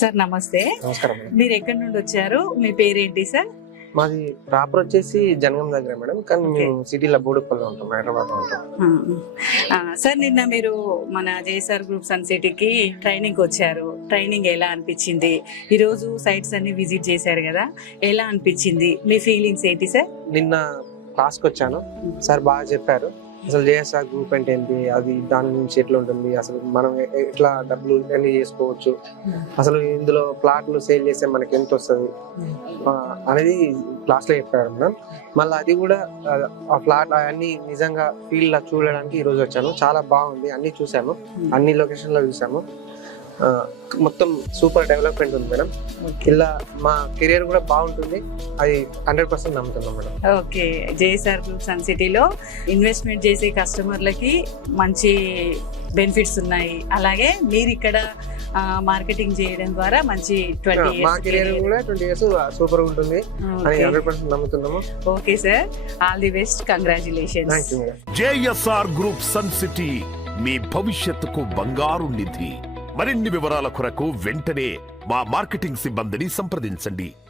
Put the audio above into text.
Sir నమస్తే. నమస్కారం madam. మీరు ఎక్కడి నుండి వచ్చారు? మీ పేరేంటి సార్? మాది ప్రాపర్ వచ్చేసి జనగం దగ్గర మేడం, కానీ మేము సిటీలో బోడుపల్లిలో ఉంటాం, హైదరాబాద్ లో ఉంటాం. సార్ నిన్న మీరు మన జేఎస్ఆర్ గ్రూప్ సన్ సిటీకి ట్రైనింగ్ వచ్చారు. ట్రైనింగ్ ఎలా అనిపించింది? ఈ రోజు సైట్స్ అన్ని విజిట్ చేశారు కదా, ఎలా అనిపించింది? మీ ఫీలింగ్స్ ఏంటి సార్? నిన్న క్లాస్కి వచ్చాను, సార్ బాగా చెప్పారు. అసలు జేఎస్ఆర్ గ్రూప్ అంటే ఏంటి, అది దాని నుంచి ఎట్లా ఉంటుంది, అసలు మనం ఎట్లా డబ్బులు ఎన్ని చేసుకోవచ్చు, అసలు ఇందులో ప్లాట్లు సేల్ చేస్తే మనకి ఎంత వస్తుంది అనేది క్లాస్ లో చెప్పారు మేడం. మళ్ళీ అది కూడా ఆ ప్లాట్ అన్ని నిజంగా ఫీల్డ్ లా చూడడానికి ఈ రోజు వచ్చాను. చాలా బాగుంది, అన్ని చూసాము, అన్ని లొకేషన్ లో చూసాము. మొత్తం సూపర్ డెవలప్మెంట్ ఉంది మేడం. ఇలా మా కెరియర్ కూడా బాగుంటుంది, అది 100% నమ్ముతున్నాం madam. Okay, JSR group Sun సిటీలో ఇన్వెస్ట్మెంట్ చేసే కస్టమర్లకి మంచి బెనిఫిట్స్ ఉన్నాయి. అలాగే మీరు ఇక్కడ మార్కెటింగ్ చేయడం ద్వారా మంచి 20 మా కెరియర్ కూడా 20 years సూపర్ ఉంటుంది అని 100% నమ్ముతున్నాము. Okay sir, all the best, congratulations. Thank you madam. JSR group Sun City మీ భవిష్యత్తుకు బంగారు నిధి. మరిన్ని వివరాల కొరకు వెంటనే మా మార్కెటింగ్ సిబ్బందిని సంప్రదించండి.